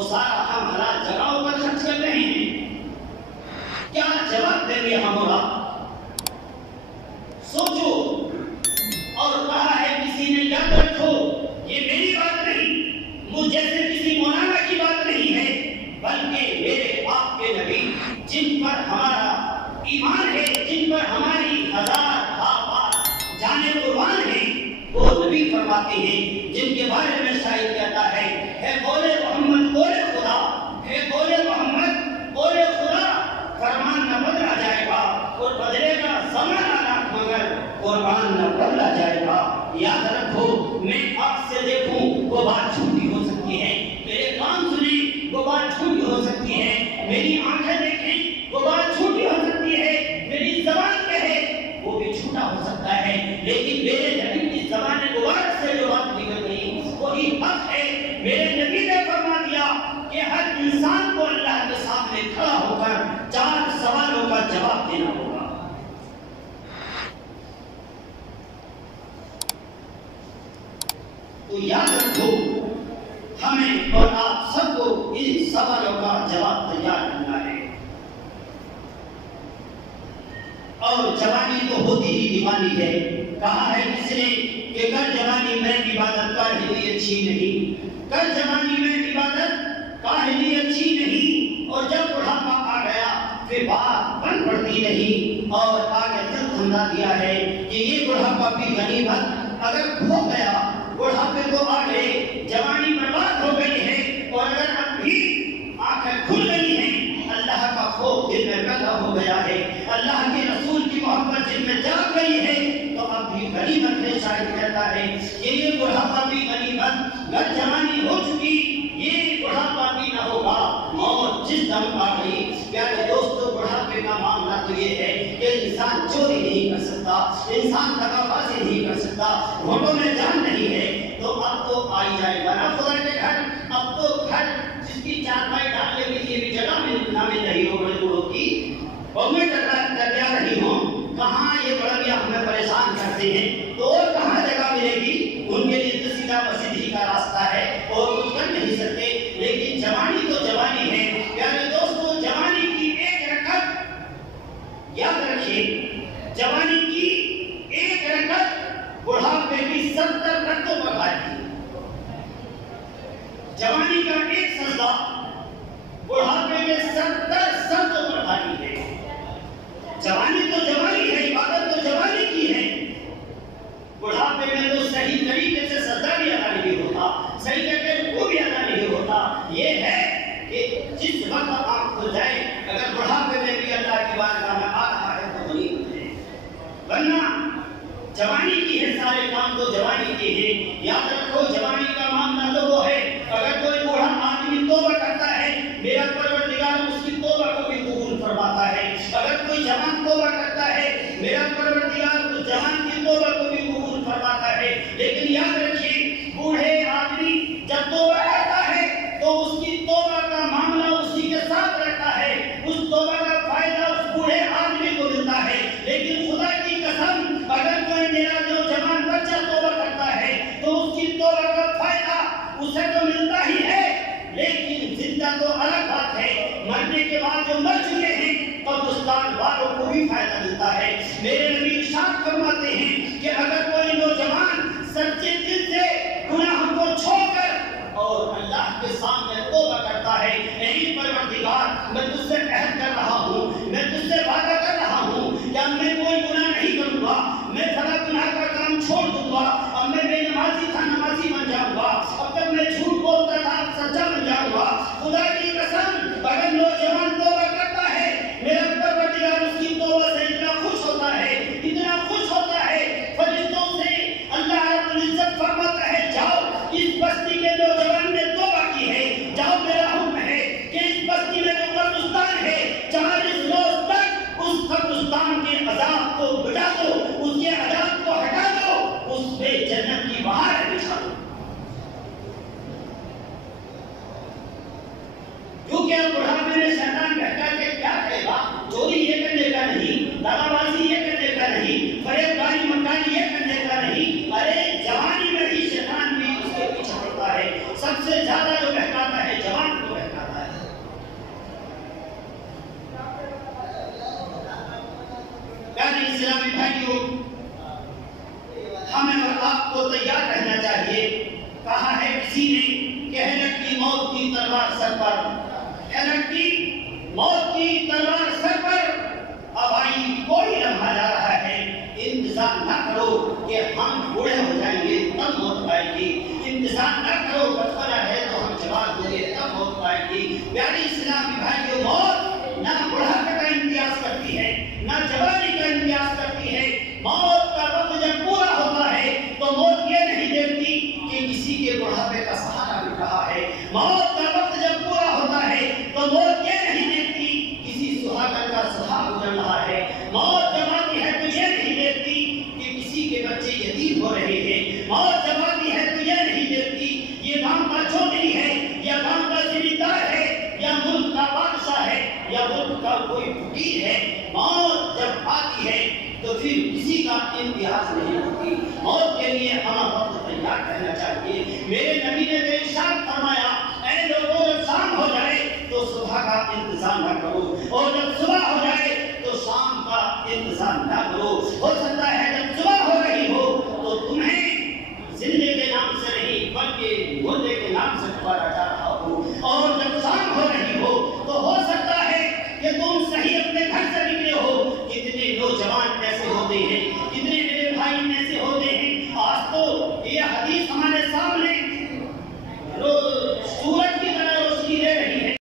वो सारा हम हलाल जगहों पर खर्च कर रहे हैं। क्या जवाब देंगे हम और आप? सोचो। और कहा है किसी ने, याद रखो ये मेरी बात नहीं, मुझ जैसे किसी मौलाना की बात नहीं है, बल्कि मेरे आपके नबी जिन पर हमारा ईमान है, जिन पर हमारी हजार बात जाने कुर्बान है, वो नबी फरमाते हैं, जिनके बारे में शायद कहता है बोले मोहम्मद बोले खुदा, है बोले मोहम्मद बोले खुदा, फरमान न बदला जाएगा और बदलेगा ज़माना लाख मगर कुर्बान न बदला जाएगा। याद रखो, मैं आँख से देखूं वो बात झूठी हो सकती है, मेरे कान सुने वो बात झूठी हो सकती है, मेरी आंखें देखें वो बात झूठी हो सकती है, मेरी ज़बान कहे वो भी झूठा हो सकता है, लेकिन मेरे नबी की ज़बान मुबारक से जो बात निकल गई वही हक है। मेरे नबी ने फरमा दिया कि हर इंसान को अल्लाह के सामने खड़ा होकर 4 सवालों का जवाब देना होगा। तो याद रखो, हमें और आप सबको इन सवालों का जवाब तैयार करना है। और जवानी तो होती ही दीवानी है। कहा है किसने कि कर जवानी में इबादत काहिली अच्छी नहीं, कर जवानी में इबादत काहिली अच्छी नहीं, और जब बुढ़ापा आ गया फिर बात बन पड़ती नहीं। और आगे तक समझा दिया है कि ये बुढ़ापा भी गनीमत, अगर खो गया बुढ़ापे को आ गए, जवानी बर्बाद हो गई है, और अगर अब भी आंखें खुल गई हैं, अल्लाह का खौफ दिल में पैदा हो गया है, अल्लाह के रसूल की मोहब्बत दिल में जाग गई है, तो अब भी गनीमत है। शायद कहता है कि ये बुढ़ापा भी गनीमत, अगर जवानी हो चुकी ये बुढ़ापा भी न होगा, मौत जिस दम आ गई। प्यारे दोस्तों, बुढ़ापे का मामला तो ये है कि इंसान चोरी नहीं कर सकता, इंसान दगाबाजी नहीं कर सकता, घोटों में जान नहीं है, तो अब तो आ ही जाएगा ना खुदा के घर। अब तो घर जिसकी चारपाई डालने के लिए भी जगह मिल रही हो बड़े बूढ़ों की, और मैं क्या रही हूँ, कहाँ ये बड़े हमें परेशान करते हैं, तो और कहाँ जगह मिलेगी उनके लिए? तो सीधा मस्जिद ही का रास्ता है और कुछ कर नहीं सकते। लेकिन जवानी तो जवानी है। प्यारे दोस्तों, जवानी की एक रकत याद रखिए, जवानी की एक रकत बुढ़ापे की 70 रकतों पर भारी। जवानी का एक सजदा बुढ़ापे के 70 सजदों पर भारी है। जवानी तो जवानी है, इबादत तो जवानी की है। बुढ़ापे में तो सही तरीके से सजदा भी अदा नहीं होता, सही करके वो भी अदा नहीं होता। ये है कि जिस वक्त आप खुल जाए, अगर बुढ़ापे में भी अल्लाह की बारगाह में आ रहा है तो गनीमत है, वरना जवानी की है, सारे काम तो जवानी के हैं। याद रखो, जवानी का मामला तो वो है, अगर कोई बूढ़ा आदमी तौबा करता है, मेरा परवरदिगार उसकी तौबा को भी कबूल फरमाता है। अगर कोई जवान तौबा करता है, मेरा परवरदिगार उस जवान की तौबा को भी कबूल फरमाता है। लेकिन याद रखिए, बूढ़े आदमी जब तौबा करता है तो उसकी तौबा का मामला उसी के साथ रहता है, उस तौबा का फायदा उस बूढ़े आदमी को मिलता है। लेकिन खुदा की कसम, अगर कोई मेरा जो जवान बच्चा तौबा करता है तो उसकी तौबा का फायदा उसे तो मिलता ही है, लेकिन जिंदा तो अलग बात है, मरने के बाद जो मर चुके हैं कब्रिस्तान वालों को भी फायदा मिलता है। मेरे नबी इरशाद फरमाते हैं कि अगर कोई नौजवान सच्चे दिल से गुनाह को छोड़कर और अल्लाह के सामने तौबा करता है, नहीं परवरदिगार मैं तुझसे अहद कर रहा हूँ, मैं तुझसे वादा कर रहा हूँ कि अब मैं कोई गुनाह नहीं करूँगा, मैं फला गुनाह का काम छोड़ दूंगा, अब मैं बेनमाजी था नमाजी बन जाऊंगा, अब तक मैं झूठ बोलता था सच्चा बन जाऊंगा। खुदा की कसम, अगर नौजवान तौबा करता है, मेरा परवरदिगार उसकी तौबा से इतना खुश होता है, इतना खुश होता है, फरिश्तों से अल्लाह रब्बुल इज्जत फरमाता है, जाओ इस बस्ती के नौजवान ने तौबा की है, जाओ तैयार रहना चाहिए। कहा है किसी ने कि है लटकी मौत की तलवार सर पर, है लटकी मौत की तलवार सर पर, अब आई कोई लम्हा जा रहा है, इंतजार न करो कि हम बूढ़े हो जाएंगे तब मौत आएगी, इंतजार न करो बचपना है तो हम जवान होंगे तब मौत आएगी। प्यारी इस्लामी भाइयों, मौत ना बुढ़ापे का इम्तियाज करती है, ना जवानी का इम्तियाज करती है। मौत का वक्त जब पूरा होता है तो मौत ये नहीं देखती कि किसी के बुढ़ापे का सहारा मिल रहा है। मौत का वक्त जब पूरा होता है तो मौत ये नहीं देखती किसी सुहागन का सुहाग उजड़ रहा है। मौत जब आती है तो ये नहीं देखती कि किसी के बच्चे यतीम हो रहे हैं। मौत जब आती है तो ये नहीं देखती ये गांव का चौधरी है या गांव का जिम्मेदार है या मुल्क का बादशाह है या मुल्क का कोई फकीर है। मौत जब आती है तो फिर किसी का इम्तियाज नहीं होती। मौत के लिए हमें वक्त तैयार रहना चाहिए। मेरे नबी ने इरशाद फरमाया, ऐ लोगों जब शाम हो जाए तो सुबह का इंतजार न करो, और जब सुबह हो जाए तो शाम का इंतजार न करो। हो सकता है जब सुबह हो रही हो तो तुम्हें जिंदे के नाम से नहीं बल्कि मुर्दे के नाम से पुकारा जा रहा हो, और जब शाम हो रही हो तो हो सकता